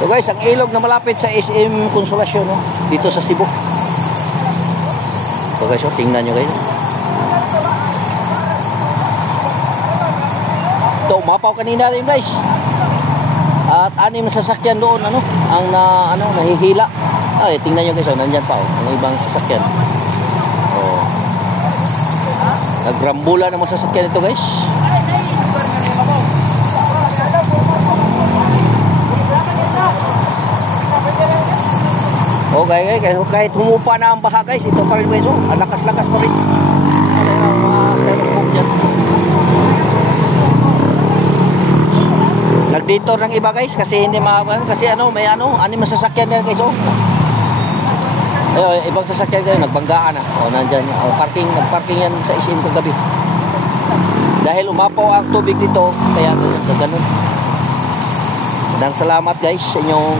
So guys, ang ilog na malapit sa SM Consolacion, no? Dito sa Cebu. So guys, tingnan nyo guys. Ito, umapaw kanina rin guys. At 6 na sasakyan doon, ang nahihila. Ay, tingnan nyo guys, nandyan pa, ang ibang sasakyan. Nagrambula ng mga sasakyan ito guys. Okay, kahit humupa na ang baha guys, ito pa rin guys, ang lakas-lakas pa rin. Ano yung mga self-home dyan. Nagdito ng iba guys, kasi hindi mahaba, kasi may anim sasakyan yan guys, Ayun, ibang sasakyan kayo, nagbanggaan na. Nandyan, nagparking yan sa SM kagabi. Dahil umapaw ang tubig dito, kaya ganun. Salamat guys sa inyong